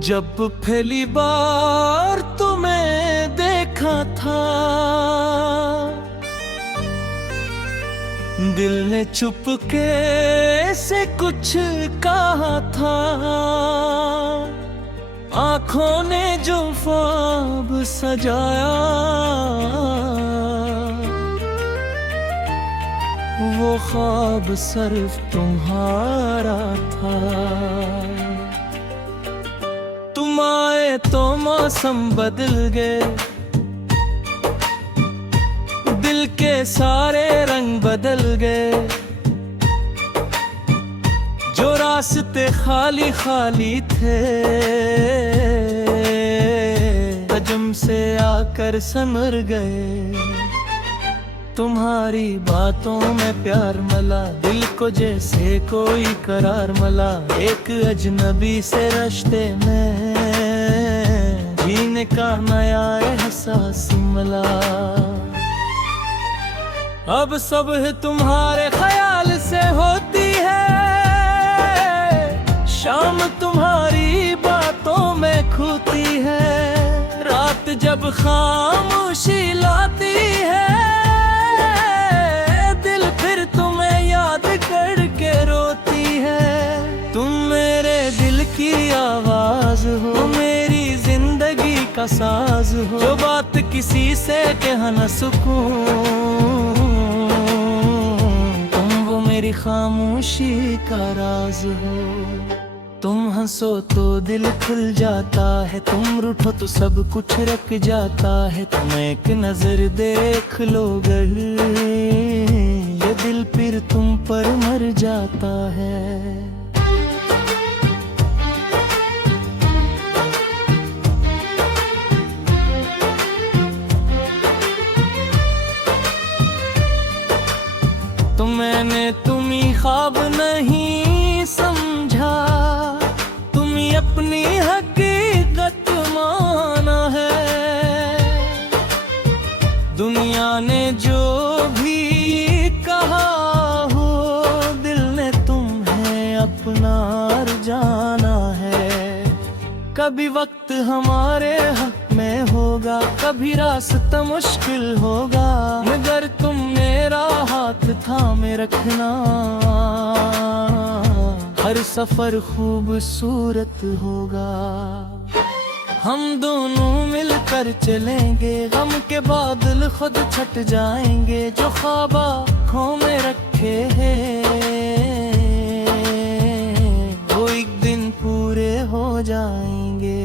जब पहली बार तुम्हें देखा था, दिल ने चुपके से कुछ कहा था। आंखों ने जो ख्वाब सजाया, वो ख्वाब सिर्फ तुम्हारा था। तुम आए तो मौसम बदल गए, दिल के सारे रंग बदल गए। जो रास्ते खाली खाली थे, अजम से आकर संवर गए। तुम्हारी बातों में प्यार मिला, दिल को जैसे कोई करार मिला। एक अजनबी से रिश्ते में जीने का नया एहसास मिला। अब सब तुम्हारे ख्याल से होती है, शाम तुम्हारी बातों में खोती है। रात जब खामोशी लाती है, दिल फिर तुम्हें याद करके रोती है। तुम मेरे दिल की आवाज हो, मेरी जिंदगी का साज हो। जो बात किसी से कह न सकूं, मेरी खामोशी का राज हो। तुम हंसो तो दिल खुल जाता है, तुम रूठो तो सब कुछ रख जाता है। तुम एक नजर देख लो गर, ये दिल फिर तुम पर मर जाता है। तो मैंने तुम्ही ख्वाब नहीं समझा, तुम्ही अपनी हकीकत माना है। दुनिया ने जो भी कहा हो, दिल ने तुम्हें अपना जाना है। कभी वक्त हमारे हक में होगा, कभी रास्ता मुश्किल होगा, मगर तुम मेरा हाथ थामे रखना। हर सफर खूबसूरत होगा, हम दोनों मिलकर चलेंगे। गम के बादल खुद छट जाएंगे, जो ख्वाब आँखों में रखे हैं, वो एक दिन पूरे हो जाएंगे।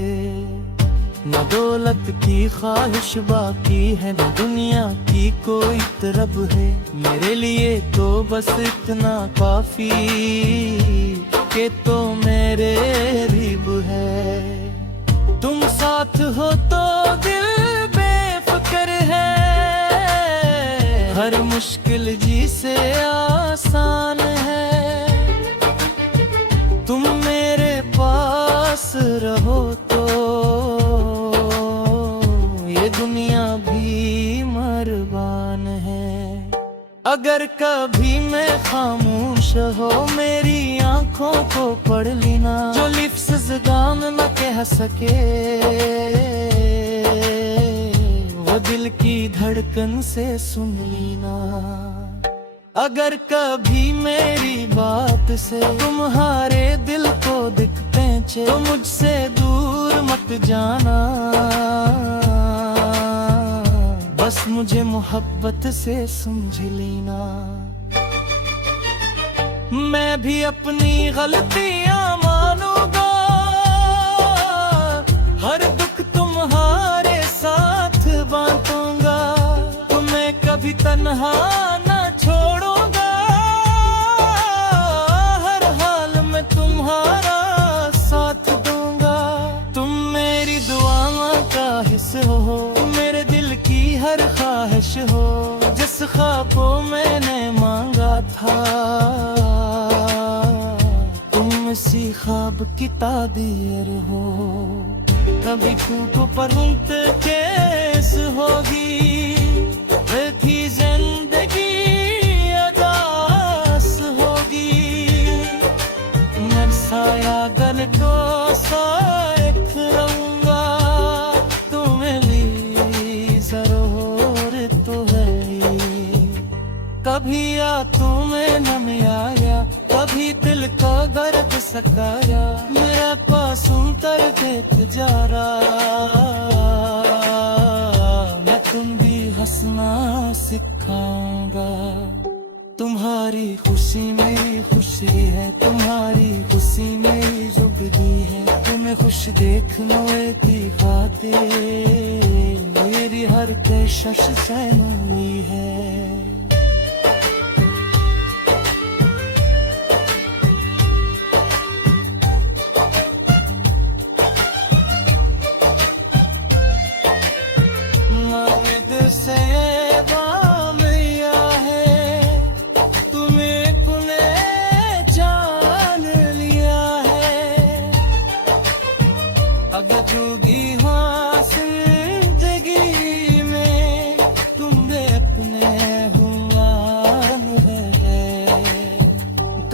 न दौलत की ख्वाहिश बाकी है, न दुनिया की कोई तरफ है। मेरे लिए तो बस इतना काफी कि तो मेरे करीब है। तुम साथ हो तो दिल बेफिक्र है, हर मुश्किल जी से आसान है। तुम मेरे पास रहो तो दुनिया भी मरबान है। अगर कभी मैं खामोश हो, मेरी आंखों को पढ़ लेना। जो लिफ्ज़ ज़बान न कह सके, वो दिल की धड़कन से सुन लेना। अगर कभी मेरी बात से तुम्हारे दिल को दिख पहुंचे, तो मुझसे दूर मत जाना। बस मुझे मोहब्बत से समझ लेना। मैं भी अपनी गलतियां मानूंगा, हर दुख तुम्हारे साथ बांटूंगा। तुम्हें कभी तन्हा ना छोड़ूंगा, हर हाल में तुम्हारा साथ दूंगा। तुम मेरी दुआओं का हिस्सा हो, मेरे दिल की हर ख्वाहिश हो। जिस ख्वाब को मैंने मांगा था, तुम इसी ख्वाब की ताबीर हो। कभी टूटो पर कैस होगी, थी जिंदगी अदास होगी। नक्शा या गल को सा एक सकाया मेरे पास उतर देख जा रहा मैं तुम भी हंसना सिखाऊंगा तुम्हारी खुशी मेरी खुशी है तुम्हारी खुशी मेरी ज़िंदगी है तुम्हें खुश देखने की खातिर मेरी हर कशिश सहनी है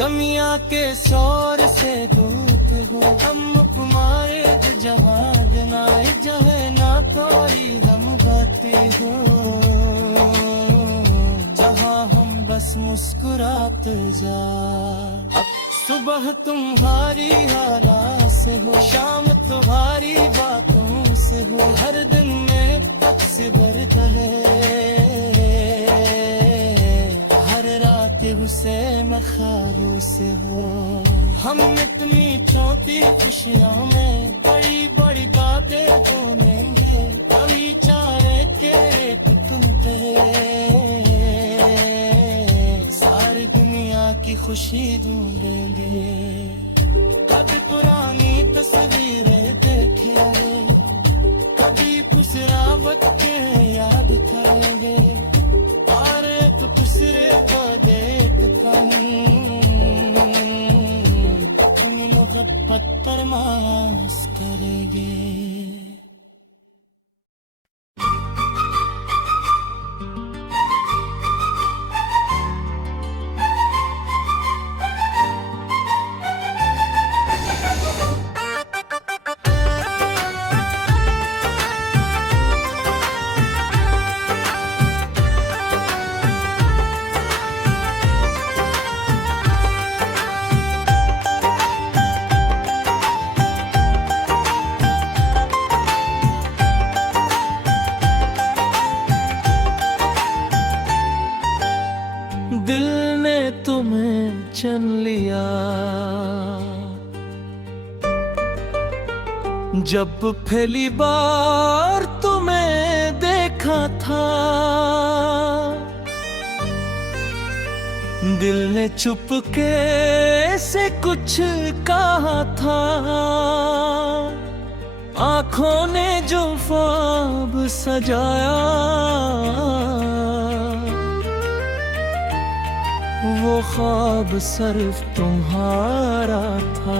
कमियां के शोर से दूत हो हम कुमारे जहाँ जनाए जहे ना तोरी हम बातें हो जहाँ हम बस मुस्कुराते जा अब सुबह तुम्हारी आरा से हो शाम तुम्हारी बातों से हो हर दिन में तक से भरता है से मखाबों से हो हम इतनी छोटी खुशियों में बड़ी बड़ी बातें बोलेंगे कभी चारे के रेत तुम पे सारी दुनिया की खुशी ढूंढेंगे कभी पुरानी तस्वीरें देखेंगे कभी पिछड़ा वक्त याद करेंगे और एक दूसरे को पत्थर मास करेंगे दिल ने तुम्हें चुन लिया जब पहली बार तुम्हें देखा था दिल ने चुपके से कुछ कहा था आंखों ने जो ख्वाब सजाया वो ख्वाब सिर्फ तुम्हारा था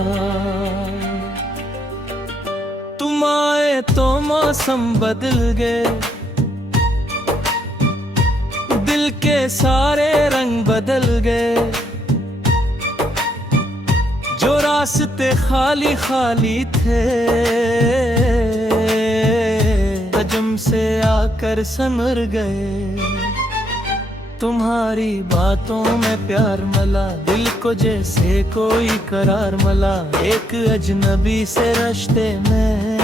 तुम आए तो मौसम बदल गए दिल के सारे रंग बदल गए जो रास्ते खाली खाली थे अजम से आकर संवर गए तुम्हारी बातों में प्यार मला दिल को जैसे कोई करार मला एक अजनबी से रिश्ते में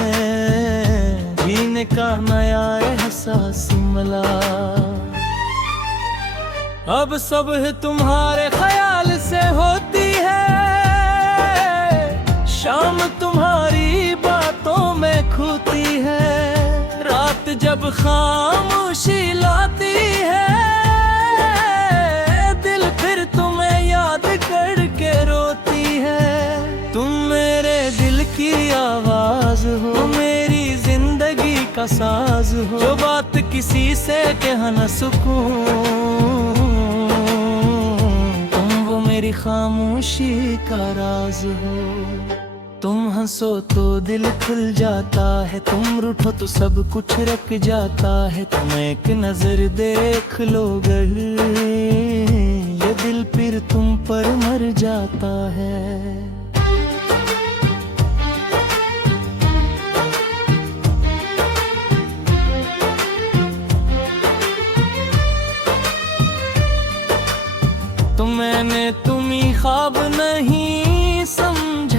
जीने का नया एहसास मला अब सुबह तुम्हारे ख्याल से होती है शाम तुम्हारी बातों में खोती है रात जब खामोशी लाती है आवाज हो मेरी जिंदगी का साज हो जो बात किसी से कह न सकूं तुम वो मेरी खामोशी का राज हो तुम हंसो तो दिल खुल जाता है तुम रूठो तो सब कुछ रख जाता है तुम एक नजर देख लो गर ये दिल फिर तुम पर मर जाता है तो मैंने तुम्हें ख्वाब नहीं समझा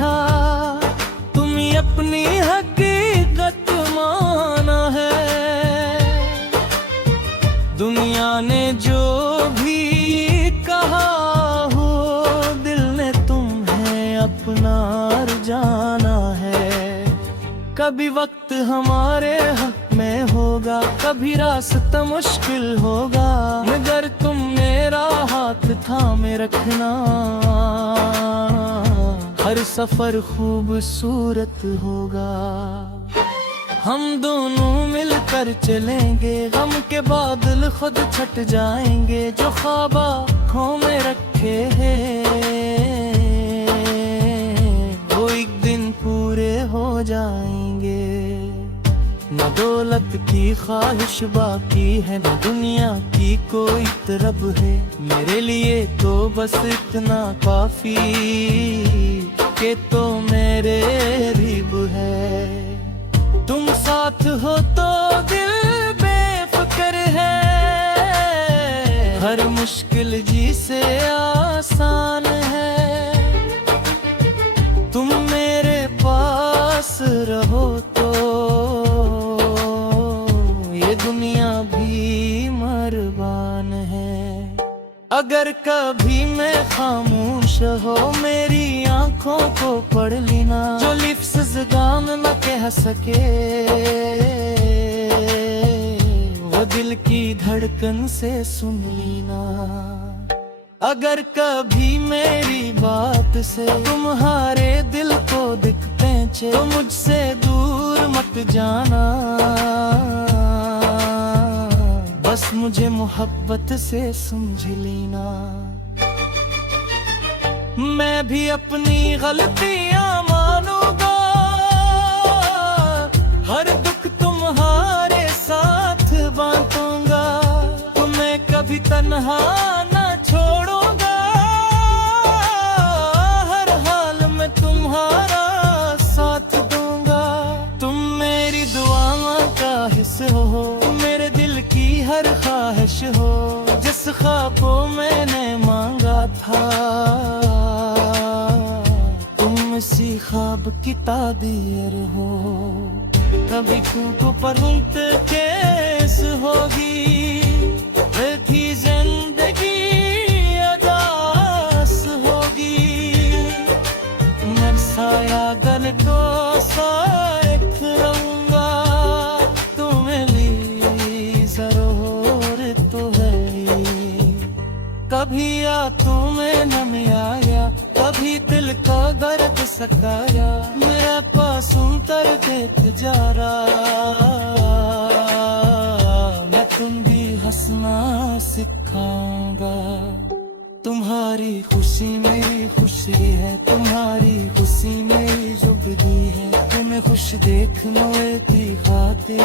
कभी वक्त हमारे हक में होगा, कभी रास्ता मुश्किल होगा, मगर तुम मेरा हाथ थामे रखना। हर सफर खूबसूरत होगा, हम दोनों मिलकर चलेंगे, गम के बादल खुद छट जाएंगे, जो ख्वाब आँखों में रखे हैं वो एक दिन पूरे हो जाएंगे। न दौलत की ख्वाहिश बाकी है, न दुनिया की कोई तरफ है, मेरे लिए तो बस इतना काफी कि तो मेरे करीब है। तुम साथ हो तो दिल बेफिक्र है, हर मुश्किल जी से आसान है। तुम मेरे पास रहो तो ये दुनिया भी मरबान है। अगर कभी मैं खामोश हो मेरी आंखों को पढ़ लेना, जो लिफ्ज़ ज़बान न कह सके वो दिल की धड़कन से सुन लेना। अगर कभी मेरी बात से तुम्हारे दिल को दिख पहुंचे तो मुझसे दूर मत जाना, बस मुझे मोहब्बत से समझ लेना। मैं भी अपनी गलतियां मानूंगा, हर दुख तुम्हारे साथ बांटूंगा, तुम्हें कभी तन्हा ना छोड़ूंगा, हर हाल में तुम्हारा साथ दूंगा। तुम मेरी दुआओं का हिस्सा हो, मेरे दिल की हर ख्वाहिश हो, जिस ख्वाब को मैंने मांगा था तुम इसी ख्वाब की ताबीर हो। कभी तुमको परंत कैस होगी, थी जिंदगी अदास होगी, मैं साया गल को साथ रहूंगा, तुम्हें ली जरूरत तो है। कभी या तुम्हें नम आया, कभी दिल का दर्द सताया, मेरे पास उतर देते जा रहा, मैं तुम भी हंसना सिखाऊंगा। तुम्हारी खुशी मेरी खुशी है, तुम्हारी खुशी मेरी जुगदी है, तुम्हें खुश देखने की खातिर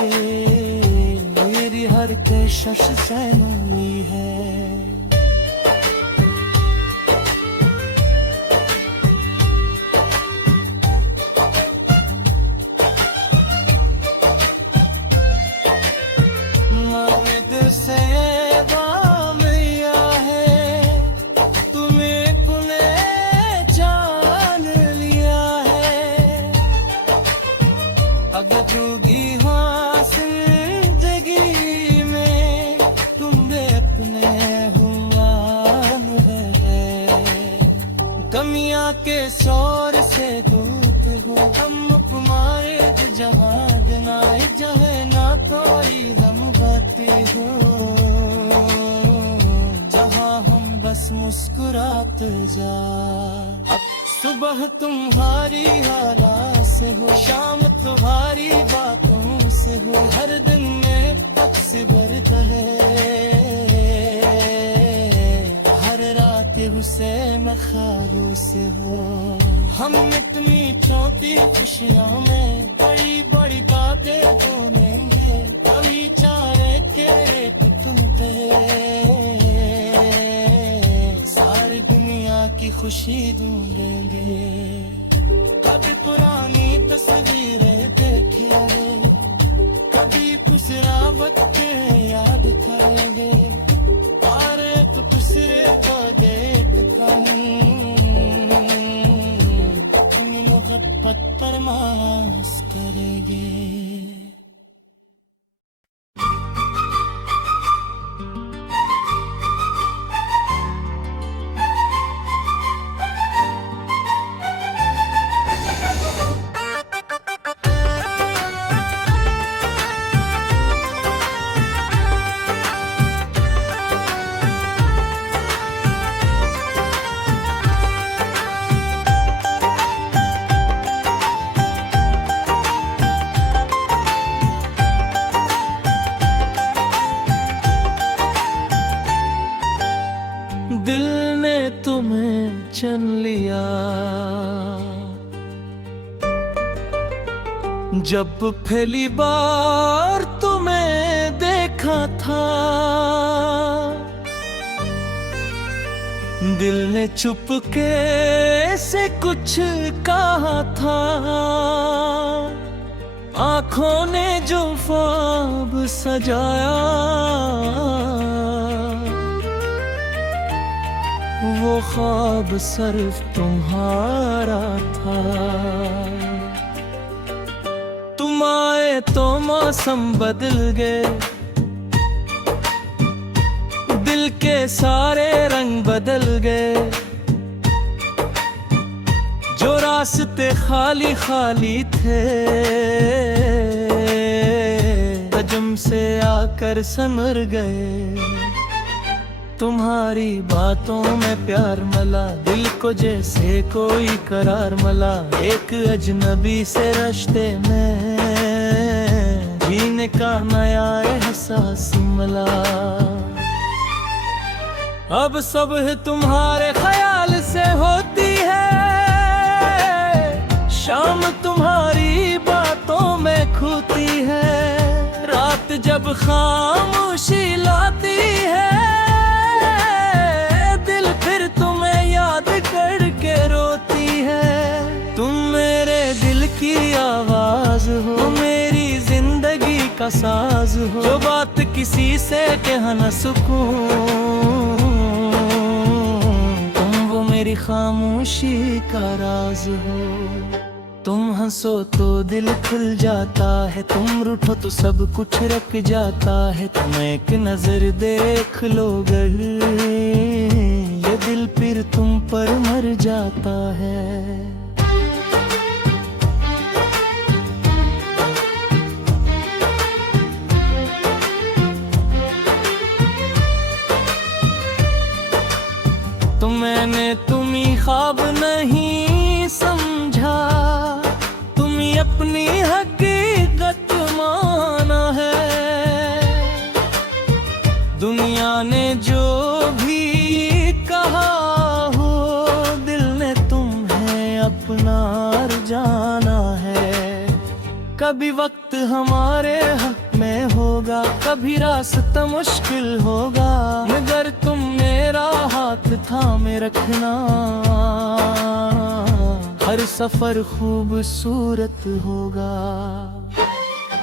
मेरी हर कशिश सैनूनी है। कमियां के शोर से दूत हो, हम कुमार जहाँ जनाए जहे ना कोई हम बाती हो, जहाँ हम बस मुस्कुराते जा। अब सुबह तुम्हारी हाला से हो, शाम तुम्हारी बातों से हो, हर दिन में पक से भरता है, से मैं ख्यालों से हो। हम इतनी छोटी खुशियों में बड़ी बड़ी बातें बोलेंगे, कभी चारे के रेत तुम पे सारी दुनिया की खुशी ढूंढेंगे। कभी पुरानी तस्वीरें देखेंगे, कभी कुछ रावत के याद करेंगे, और एक दूसरे को मोहब्बत पर मास करेंगे। पहचान लिया। जब पहली बार तुम्हें देखा था, दिल ने चुपके से कुछ कहा था। आंखों ने जो ख्वाब सजाया, वो ख्वाब सिर्फ तुम्हारा था। तुम आए तो मौसम बदल गए, दिल के सारे रंग बदल गए। जो रास्ते खाली खाली थे, तजम से आकर संवर गए। तुम्हारी बातों में प्यार मिला, दिल को जैसे कोई करार मिला। एक अजनबी से रिश्ते में जीने का नया एहसास मिला। अब सुबह तुम्हारे ख्याल से होती है, शाम तुम्हारी बातों में खोती है। रात जब खामोशी लाती है, दिल फिर तुम्हें याद करके रोती है। तुम मेरे दिल की आवाज हो, मेरी जिंदगी का साज हो। जो बात किसी से कह न सकूं, मेरी खामोशी का राज हो। तुम हंसो तो दिल खुल जाता है, तुम रूठो तो सब कुछ रख जाता है। तुम एक नजर देख लो गर, ये दिल फिर तुम पर मर जाता है। तो मैंने तुम्ही ख्वाब नहीं समझा, तुम्ही अपनी हकीकत माना है। दुनिया ने जो भी कहा हो, दिल ने तुम्हें अपना जाना है। कभी वक्त हमारे हक में होगा, कभी रास्ता मुश्किल होगा, मगर तुम मेरा हाथ थामे रखना। हर सफर खूबसूरत होगा,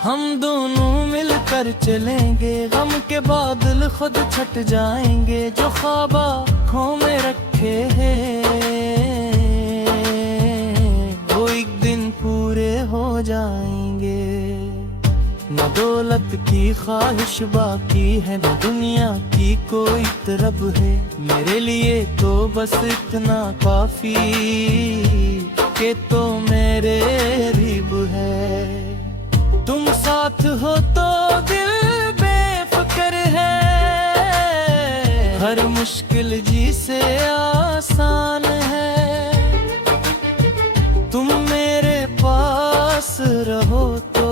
हम दोनों मिलकर चलेंगे। गम के बादल खुद छट जाएंगे, जो ख्वाब आँखों में रखे हैं, वो एक दिन पूरे हो जाएंगे। न दौलत की ख्वाहिश बाकी है, न दुनिया की कोई तरफ है। मेरे लिए तो बस इतना काफी कि तो मेरे करीब है। तुम साथ हो तो दिल बेफिक्र है, हर मुश्किल जी से आसान है। तुम मेरे पास रहो तो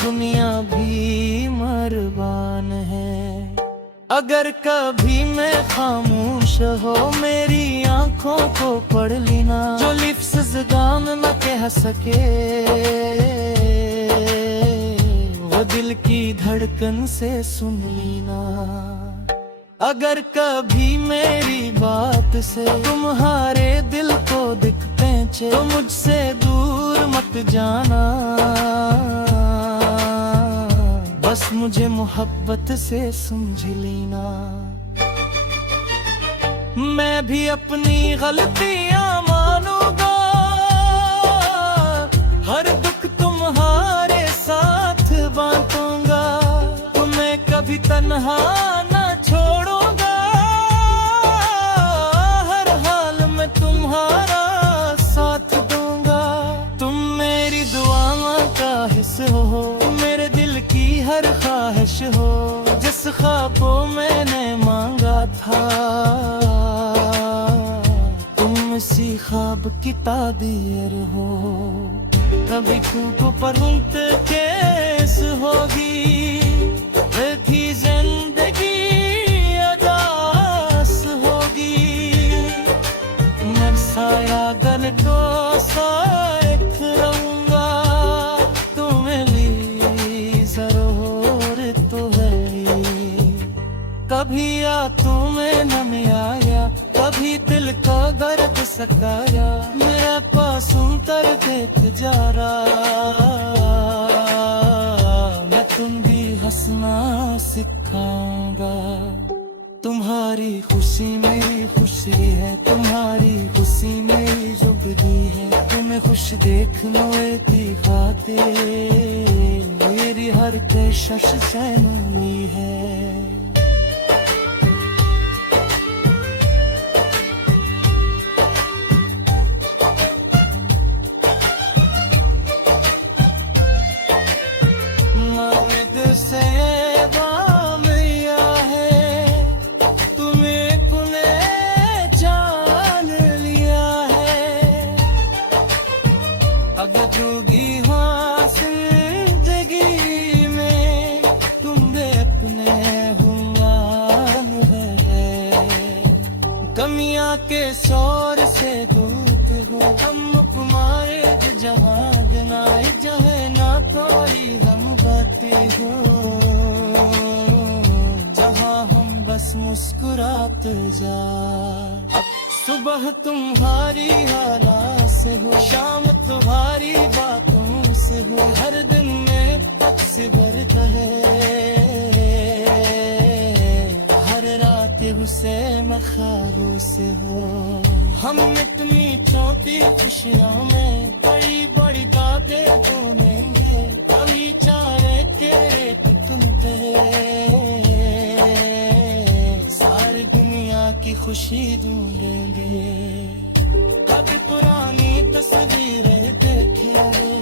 दुनिया भी मरबान है। अगर कभी मैं खामोश हो, मेरी आंखों को पढ़ लेना। जो लिफ्ज़ ज़बान न कह सके, वो दिल की धड़कन से सुन लेना। अगर कभी मेरी बात से तुम्हारे दिल को दिख पहुंचे, तो मुझसे दूर मत जाना। बस मुझे मोहब्बत से समझ लेना। मैं भी अपनी गलतियां मानूंगा, हर दुख तुम्हारे साथ बांटूंगा। तुम्हें कभी तन्हा ना छोड़ूंगा, हर हाल में तुम्हारा साथ दूंगा। तुम मेरी दुआओं का हिस्सा हो, मेरे दिल की हर ख्वाहिश हो। जिस ख्वाबों मैंने मांगा था, तुम इसी ख्वाब की ताबीर हो। कभी तुमको परंत कैस होगी, थी जिंदगी अदास होगी। कभी आंखों में नम आया, कभी दिल का दर्द सताया, मेरे पास उतर देख जा रहा। मैं तुम भी हंसना सिखाऊंगा, तुम्हारी खुशी मेरी खुशी है, तुम्हारी खुशी मेरी जुगली है। तुम्हें खुश देख मोए दिखाते, मेरी हर कशिश सैनूनी है। कमियां के शोर से दूत हो, हम कुमारे जहाँ दिनाई जहे ना तोरी हम बातें हो, जहाँ हम बस मुस्कुराते जा। अब सुबह तुम्हारी हाला से हो, शाम तुम्हारी बातों से हो, हर दिन में पक से भरता है, से मखाबों से हो। हम इतनी छोटी खुशियों में बड़ी बड़ी बातें बोलेंगे, कभी चारे के तुम पे सारी दुनिया की खुशी ढूंढेंगे। कभी पुरानी तस्वीरें देखेंगे,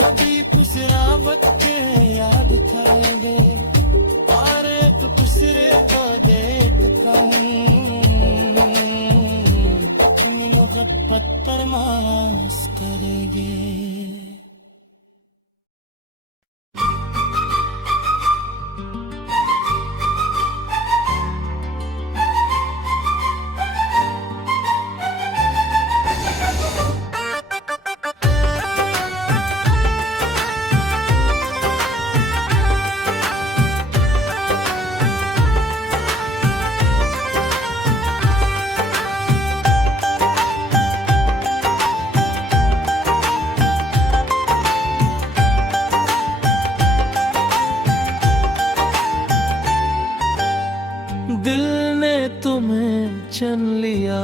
कभी गुजरा वक्त याद करेंगे, और एक दूसरे को मोहब्बत परमास करेंगे। दिल ने तुम्हें चुन लिया,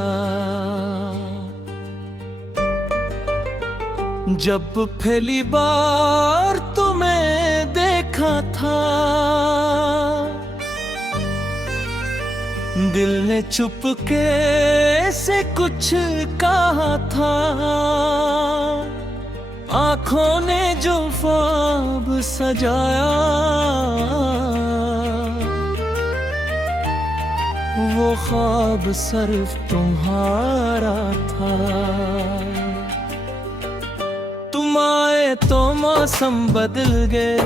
जब पहली बार तुम्हें देखा था, दिल ने चुपके से कुछ कहा था, आंखों ने जो ख्वाब सजाया, वो ख्वाब सिर्फ तुम्हारा था। तुम आए तो मौसम बदल गए,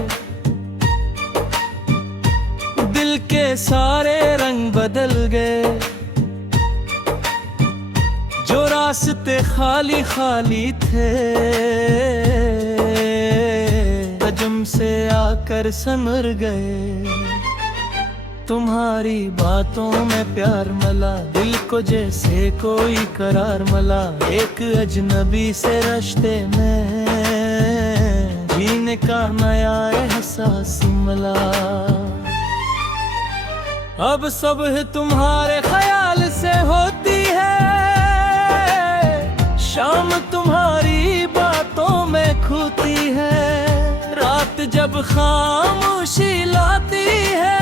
दिल के सारे रंग बदल गए, जो रास्ते खाली खाली थे, तजम से आकर संवर गए। तुम्हारी बातों में प्यार मिला, दिल को जैसे कोई करार मिला, एक अजनबी से रिश्ते में जीने का नया एहसास मिला। अब सुबह तुम्हारे ख्याल से होती है, शाम तुम्हारी बातों में खोती है, रात जब खामोशी लाती है,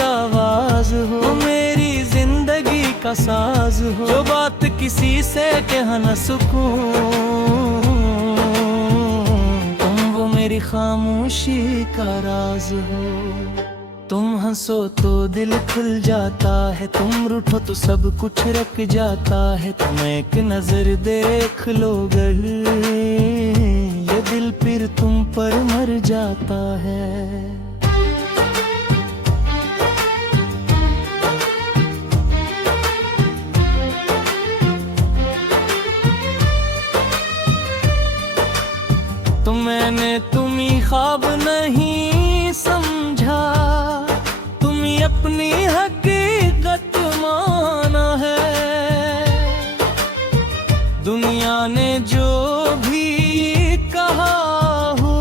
आवाज हो, मेरी जिंदगी का साज हो, जो बात किसी से कह न सकूं, तुम वो मेरी खामोशी का राज हो। तुम हंसो तो दिल खुल जाता है, तुम रूठो तो सब कुछ रख जाता है, तुम एक नजर देख लो गर, ये दिल फिर तुम पर मर जाता है। ख्वाब नहीं समझा, तुम्हें अपनी हकीकत माना है। दुनिया ने जो भी कहा हो,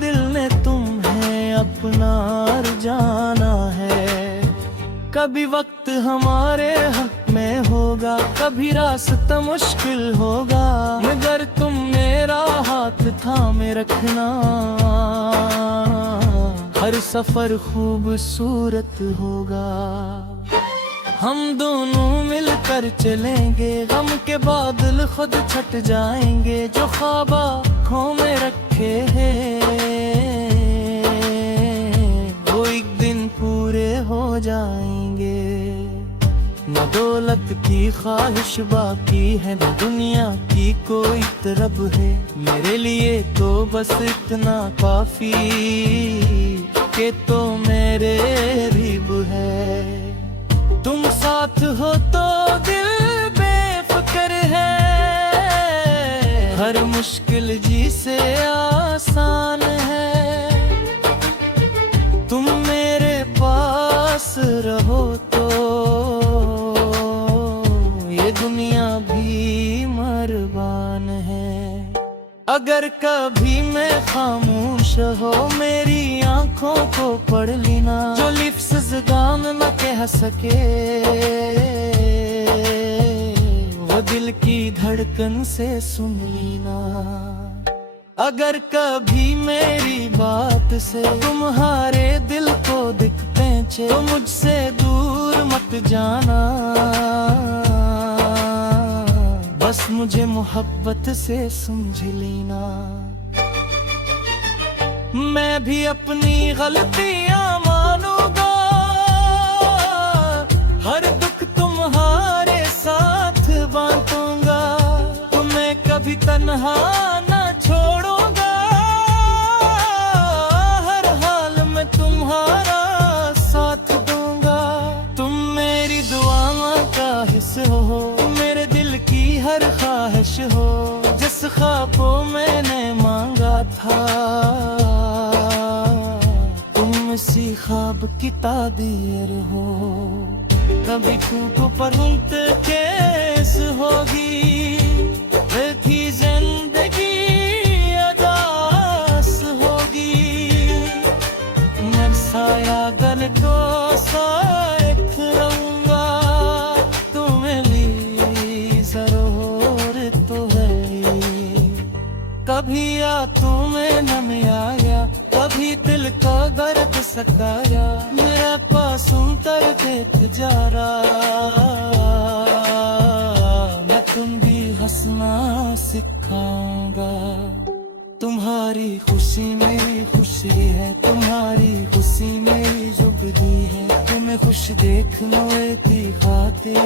दिल ने तुम्हें अपना जाना है। कभी वक्त हमारे हक में होगा, कभी रास्ता मुश्किल होगा, मगर तुम मेरा हाथ थामे रखना। हर सफर खूबसूरत होगा, हम दोनों मिलकर चलेंगे, गम के बादल खुद छट जाएंगे। जो ख्वाब आँखों में रखे हैं, वो एक दिन पूरे हो जाएंगे। न दौलत की ख्वाहिश बाकी है, न दुनिया की कोई तरफ है। मेरे लिए तो बस इतना काफी कि तो मेरे करीब है। तुम साथ हो तो दिल बेफिक्र है, हर मुश्किल जी से आसान है। तुम मेरे पास रहो तो ये दुनिया भी मरबान है। अगर कभी मैं खामोश हो, मेरी आंखों को पढ़ लेना। जो लिफ्ज़ ज़बान न कह सके, वो दिल की धड़कन से सुन लेना। अगर कभी मेरी बात से तुम्हारे दिल को दिख पहुंचे, तो मुझसे दूर मत जाना। बस मुझे मोहब्बत से समझ लेना। मैं भी अपनी गलतियां मानूंगा, हर दुख तुम्हारे साथ बांटूंगा। तुम्हें कभी तन्हा न छोड़ूंगा, हर हाल में तुम्हारा साथ दूंगा। तुम मेरी दुआओं का हिस्सा हो, मेरे दिल की हर ख्वाहिश हो। जिस ख्वाब को मैंने मांगा था, तुम इसी ख्वाब की ताबीर हो। कभी टूटो पर केस होगी, थी जिंदगी अदास होगी। मैं साया गल को साथ रहूंगा, तुम्हें भी जरूर तो है। कभी या तुम्हें न में आया, कभी दिल का दर्द सताया। मेरे पास उतर देत जा रहा, मैं तुम भी हंसना सिखाऊंगा। तुम्हारी खुशी मेरी खुशी है, तुम्हारी खुशी मेरी जुगदी है। तुम्हें खुश देखना की खातिर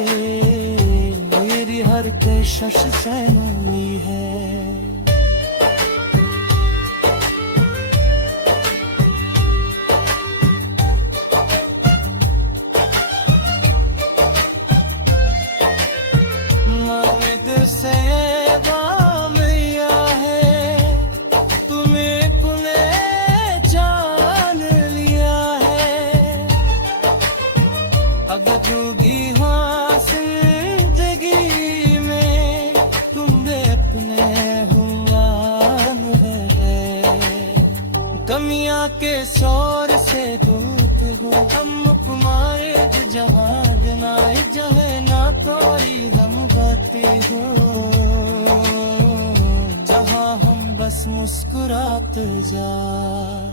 मेरी हर कशिश चैनूनी है। कमियां के शोर से दूत हो, हम कुमारे जहाँ जनाए जहे ना तोरी हम बाते हो। जहाँ हम बस मुस्कुराते जा।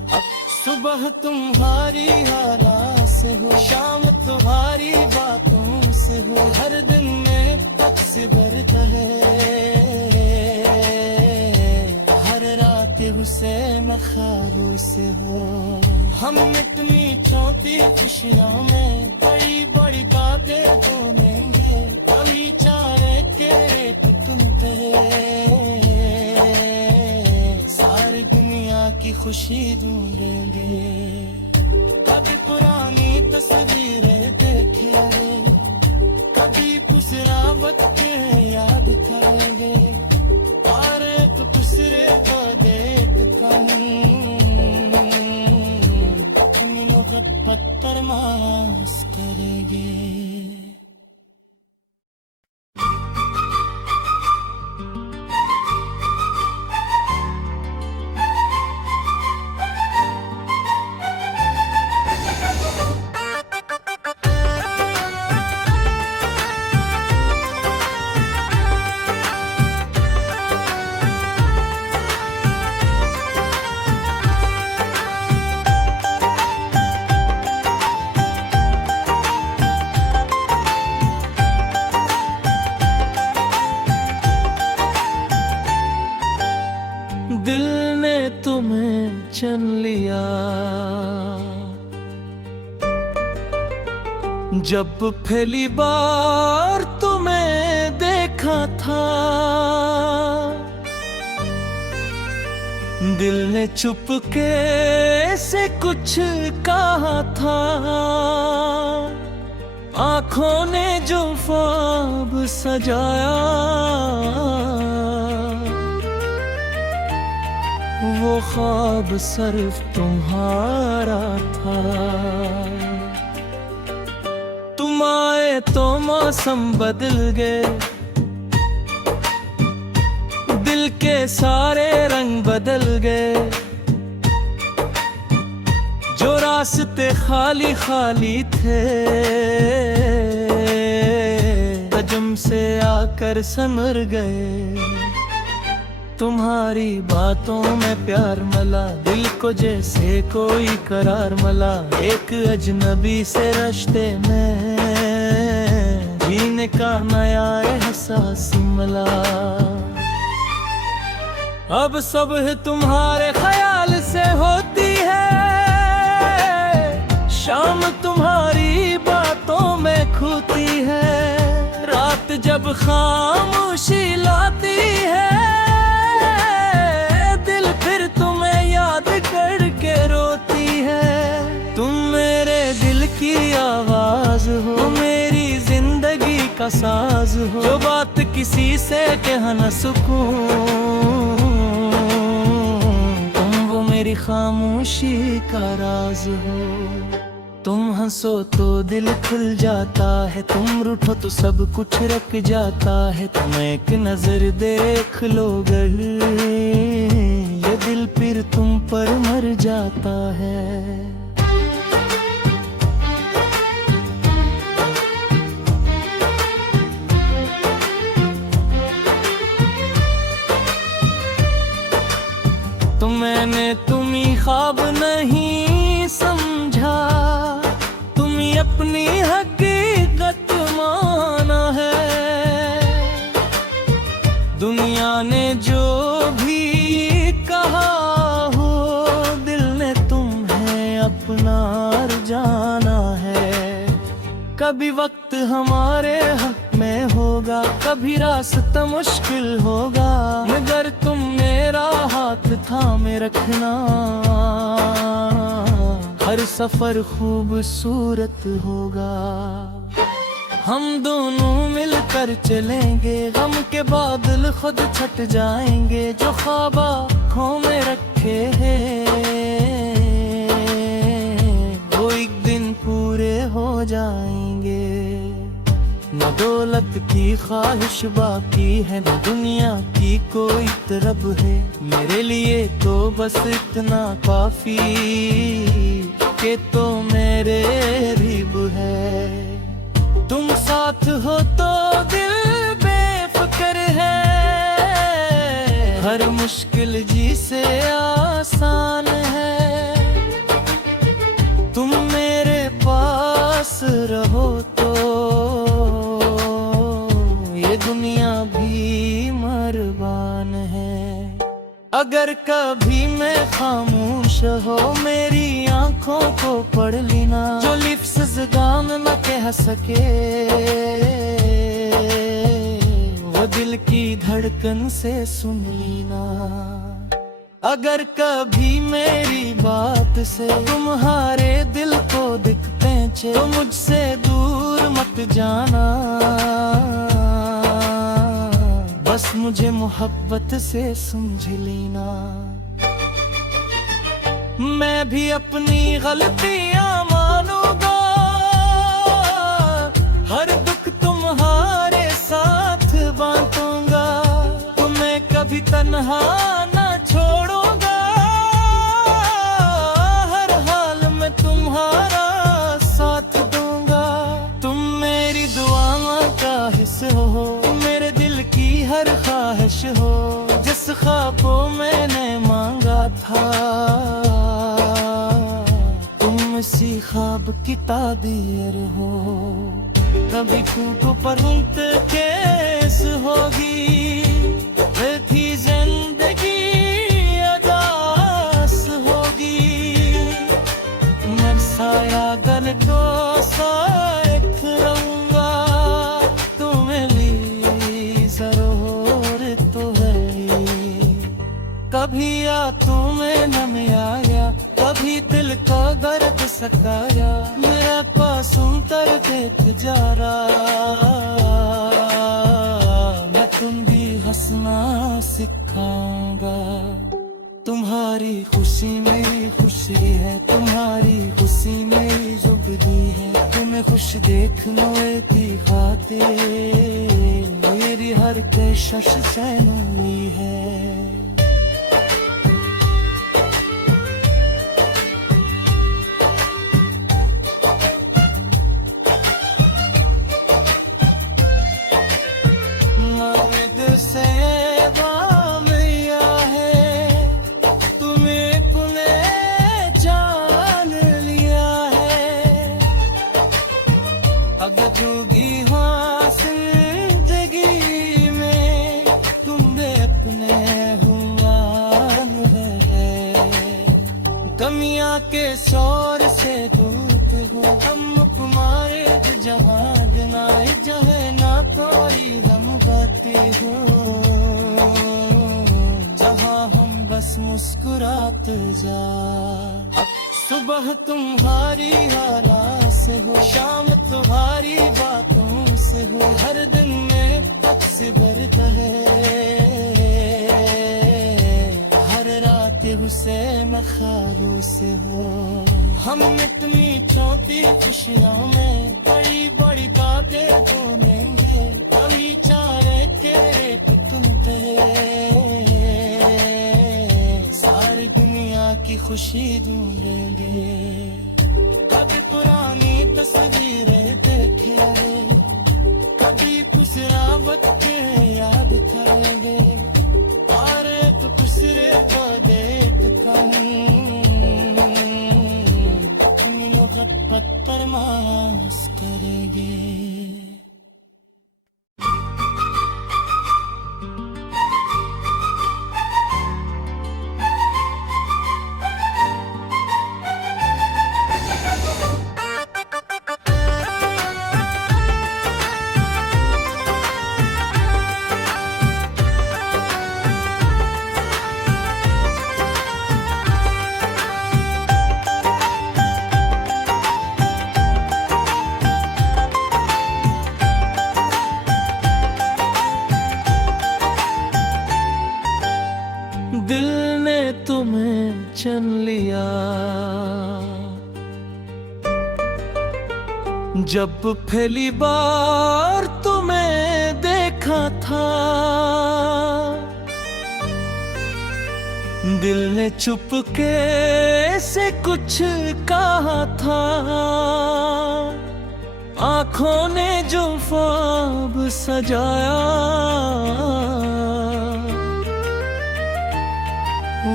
अब सुबह तुम्हारी हाला से हो, शाम तुम्हारी बातों से हो। हर दिन में पक्ष भरता है, हर रात हुसे मखाबों से हो। हम इतनी छोटी खुशियों में बड़ी बड़ी बातें बोलेंगे। कभी चाहे के तुम पे सारी दुनिया की खुशी ढूंढेंगे। कभी पुरानी तस्वीरें देखेंगे, कभी पुसरा वक्त याद करेंगे। और एक दूसरे को देख कर पहचान लिया। जब पहली बार तुम्हें देखा था, दिल ने चुपके से कुछ कहा था। आंखों ने जो ख्वाब सजाया, वो ख्वाब सिर्फ तुम्हारा था। तुम आए तो मौसम बदल गए, दिल के सारे रंग बदल गए। जो रास्ते खाली खाली थे, तजम से आकर संवर गए। तुम्हारी बातों में प्यार मिला, दिल को जैसे कोई करार मिला। एक अजनबी से रिश्ते में जीने का नया एहसास मिला। अब सुबह तुम्हारे ख्याल से होती है, शाम तुम्हारी बातों में खोती है। रात जब खामोशी लाती है, दिल फिर तुम्हें याद करके रोती है। तुम मेरे दिल की आवाज हो, मेरी जिंदगी का साज हो। जो बात किसी से कह न सकूं, मेरी खामोशी का राज हो। तुम हंसो तो दिल खुल जाता है, तुम रूठो तो सब कुछ रख जाता है। तुम एक नजर देख लो गर, ये दिल फिर तुम पर मर जाता है। तो मैंने तुम्ही ख्वाब नहीं समझा, तुम्ही अपनी हकीकत माना है। दुनिया ने जो भी कहा हो, दिल ने तुम्हें अपना जाना है। कभी वक्त हमारे हक में होगा, कभी रास्ता मुश्किल होगा, मगर तुम मेरा हाथ थामे रखना। हर सफर खूबसूरत होगा, हम दोनों मिलकर चलेंगे। गम के बादल खुद छट जाएंगे, जो ख्वाब आँखों में रखे हैं, वो एक दिन पूरे हो जाएंगे। न दौलत की ख्वाहिश बाकी है, न दुनिया की कोई तरफ है। मेरे लिए तो बस इतना काफी कि तो मेरे करीब है। तुम साथ हो तो दिल बेफिक्र है, हर मुश्किल जी से आसान है। तुम मेरे पास रहो तो दुनिया भी मरबान है। अगर कभी मैं खामोश हो, मेरी आंखों को पढ़ लेना। जो लिफ्ज़ गान न कह सके, वो दिल की धड़कन से सुन लेना। अगर कभी मेरी बात से तुम्हारे दिल को दिख पहुंचे, तो मुझसे दूर मत जाना। बस मुझे मोहब्बत से समझ लेना। मैं भी अपनी गलतियां मानूंगा, हर दुख तुम्हारे साथ बांटूंगा। तुम्हें कभी तन्हा ना छोड़ूंगा, हर हाल में तुम्हारा साथ दूंगा। तुम मेरी दुआओं का हिस्सा हो, मेरे दिल की हर ख्वाहिश हो। जिस ख्वाब को मैंने मांगा था, तुम इसी ख्वाब की ताबीर हो। कभी फूटों पर केस होगी, थी जिंदगी अदास होगी। कभी आंखों में नम आया, कभी दिल का दर्द सताया, मेरे पास उतर देख जा रहा। मैं तुम भी हंसना सिखाऊंगा, तुम्हारी खुशी मेरी खुशी है, तुम्हारी खुशी मेरी जुगदी है। तुम्हें खुश देखने की खातिर मेरी हर कशिश सैनूरी है। दिल से जोगी हाँ जिंदगी में तुम अपने हुआन है। कमियां के शोर से दूत हो हम कुमारे जहाँ दिनाए जहे ना तोरी हम गाते हो, जहाँ हम बस मुस्कुराते जा। सुबह तुम्हारी आरा से हो, शाम तुम्हारी बातों से हो, हर दिन में से भरता है, हर रात हुसैन ख्यालों से हो। हम इतनी छोटी खुशियों में बड़ी बड़ी बातें बोलेंगे, कभी चाहे तेरे तुम पे सारी दुनिया की खुशी ढूंढेंगे। कभी पुरानी तस्वीरें देखेंगे, कभी दूसरा वक्त याद करेंगे, और एक दूसरे को देख कर अपनी मोहब्बत पर मास करेंगे। दिल ने तुम्हें चुन लिया, जब पहली बार तुम्हें देखा था। दिल ने चुपके से कुछ कहा था, आंखों ने जो ख्वाब सजाया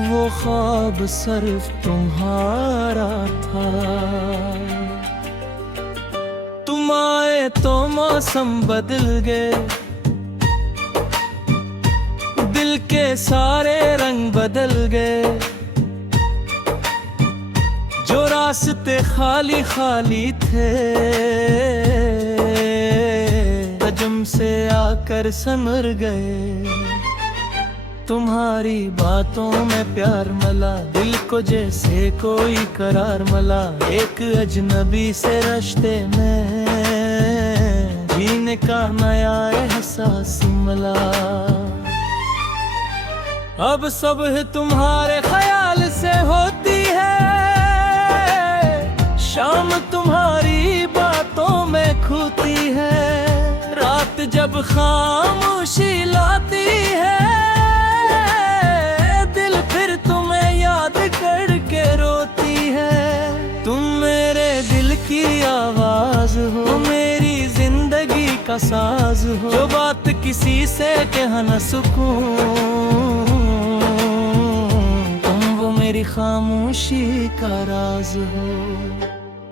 वो ख्वाब सिर्फ तुम्हारा था। तुम आए तो मौसम बदल गए, दिल के सारे रंग बदल गए, जो रास्ते खाली खाली थे तजम से आकर समर गए। तुम्हारी बातों में प्यार मिला, दिल को जैसे कोई करार मिला, एक अजनबी से रिश्ते में जीने का नया एहसास मिला। अब सब तुम्हारे ख्याल से होती है, शाम तुम्हारी बातों में खोती है, रात जब खामोशी लाती है करके रोती है। तुम मेरे दिल की आवाज हो, मेरी जिंदगी का साज हो, जो बात किसी से कह न सकूं, तुम वो मेरी खामोशी का राज हो।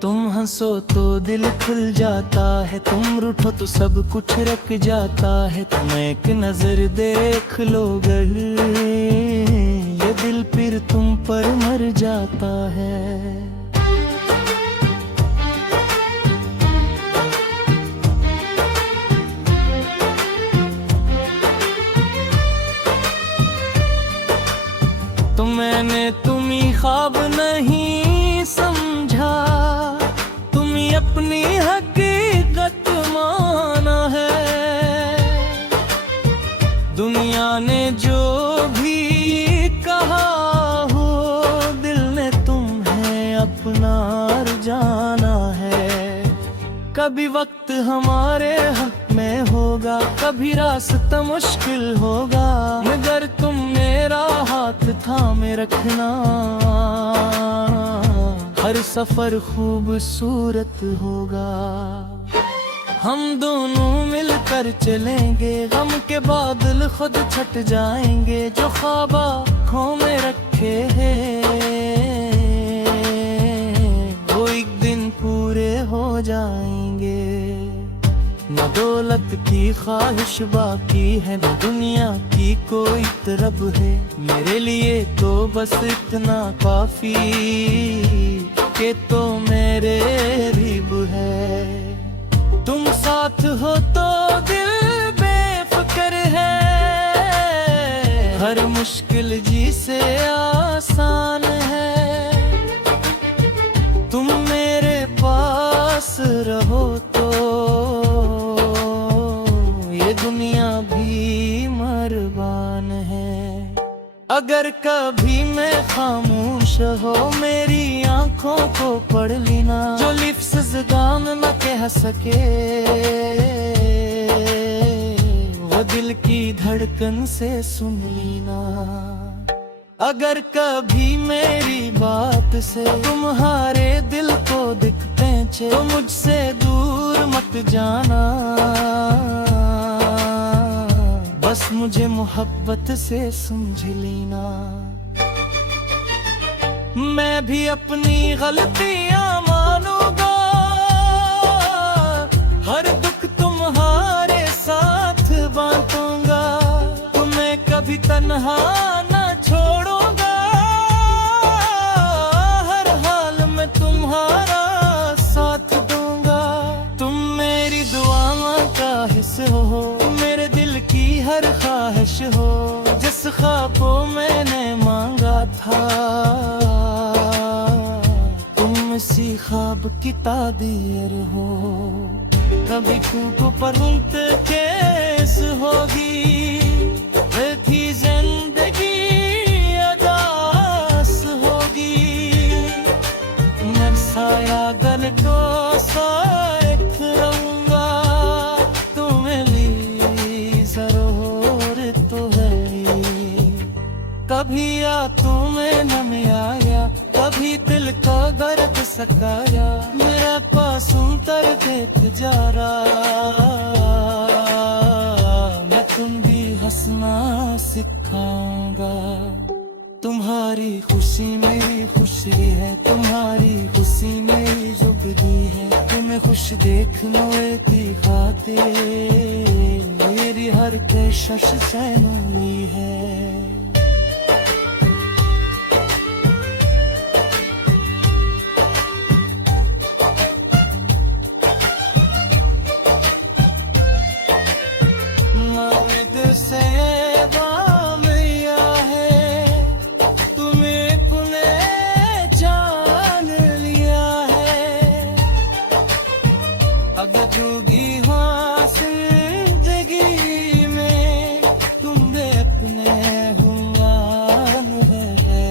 तुम हंसो तो दिल खुल जाता है, तुम रूठो तो सब कुछ रख जाता है। तुम एक नजर देख लो गर, ये दिल फिर तुम पर मर जाता है। ख्वाब नहीं समझा, तुम्हें अपनी हकीकत माना है। दुनिया ने जो भी कहा हो, दिल ने तुम्हें अपना जाना है। कभी वक्त हमारे हक में होगा, कभी रास्ता मुश्किल होगा, मगर तुम मेरा हाथ थामे रखना। हर सफर खूबसूरत होगा, हम दोनों मिलकर चलेंगे, गम के बादल खुद छट जाएंगे। जो ख्वाब आँखों में रखे हैं वो एक दिन पूरे हो जाएंगे। न दौलत की ख्वाहिश बाकी है, न दुनिया की कोई तरफ है। मेरे लिए तो बस इतना काफी कि तो मेरे करीब है। तुम साथ हो तो दिल बेफिक्र है, हर मुश्किल जी से आसान है। तुम मेरे पास रहो तो ये दुनिया भी मेहरबान है। अगर कभी मैं खामोश हो, मेरी आंखों को पढ़ लेना। जो लिफ्ज़ ज़ुबान न कह सके वो दिल की धड़कन से सुन लेना। अगर कभी मेरी बात से तुम्हारे दिल को दिखते छे, तो मुझसे दूर मत जाना। बस मुझे मोहब्बत से समझ लेना। मैं भी अपनी गलतियां मानूंगा, हर दुख तुम्हारे साथ बांटूंगा। तुम्हें कभी तन्हा ना छोड़ूंगा, हर हाल में तुम्हारा साथ दूंगा। तुम मेरी दुआओं का हिस्सा हो, मेरे दिल की हर ख्वाहिश हो। जिस ख्वाब को मैंने मांगा था, तुम इसी ख्वाब की ताबीर हो। कभी कूको पर केस होगी, थी जिंदगी अदास होगी। मैं साया गल को साथ रहूंगा, तुम्हें भी जरूरत तो है। कभी आ तुम्हें न में आया, कभी दिल का दर्द सकाया। मेरा पास उतर देख जा रहा, मैं तुम भी हंसना सिखाऊंगा। तुम्हारी खुशी मेरी खुशी है, तुम्हारी खुशी मेरी जुगदी है। तुम्हें खुश देखने की खातिर मेरी हर कोशिश सैनूनी है। अगर जोगी जिंदगी में तुम्हें अपने हुआन है।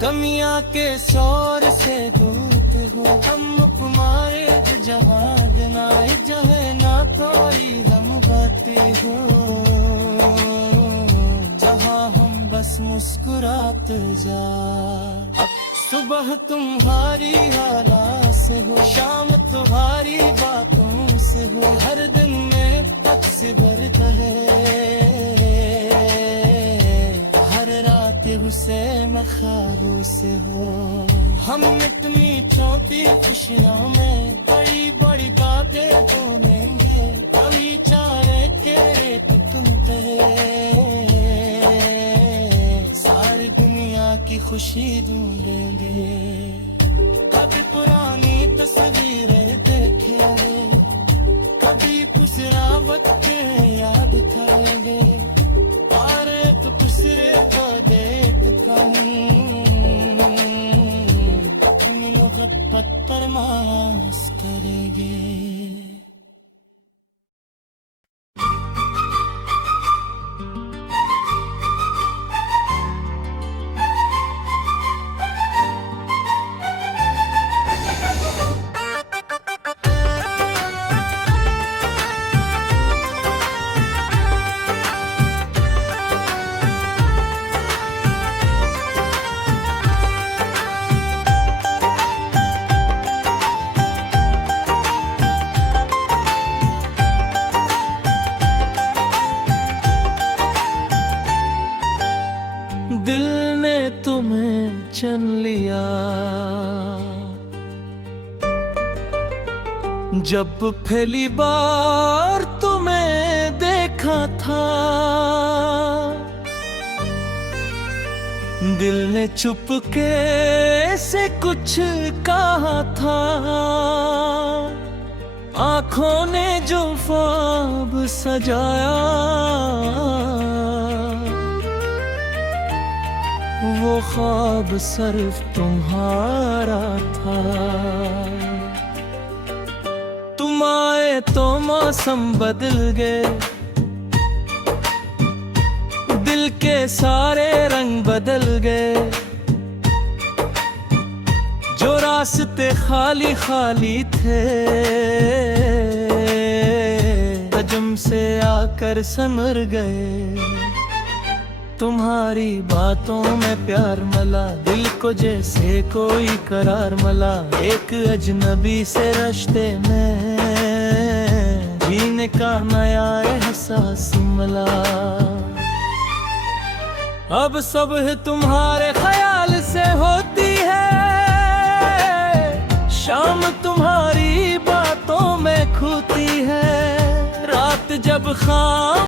कमियां के शोर से दूत हो, हम कुमारे जहाँ देना जहे ना थोड़ी हम बाती हो। जहाँ हम बस मुस्कुराते जा। सुबह तुम्हारी हरा से हो, शाम तुम्हारी बातों से हो। हर दिन में पक्ष भरता है, हर रात हुसे मखारू से हो। हम इतनी छोटी खुशियों में बड़ी बड़ी बातें बोलेंगे। कभी चाहे के रेत तुम पे सारी दुनिया की खुशी ढूंढेंगे। कभी पुरानी तस्वीरें देखेंगे, कभी दूसरा वक्त याद करेंगे। और एक दूसरे को देख कर जब पहली बार तुम्हें देखा था, दिल ने चुपके से कुछ कहा था। आंखों ने जो ख्वाब सजाया, वो ख्वाब सिर्फ तुम्हारा था। तुम आए तो मौसम बदल गए, दिल के सारे रंग बदल गए। जो रास्ते खाली खाली थे, हजम से आकर समर गए। तुम्हारी बातों में प्यार मिला, दिल को जैसे कोई करार मिला। एक अजनबी से रिश्ते में जीने का नया एहसास मिला। अब सुबह तुम्हारे ख्याल से होती है, शाम तुम्हारी बातों में खोती है। रात जब खाम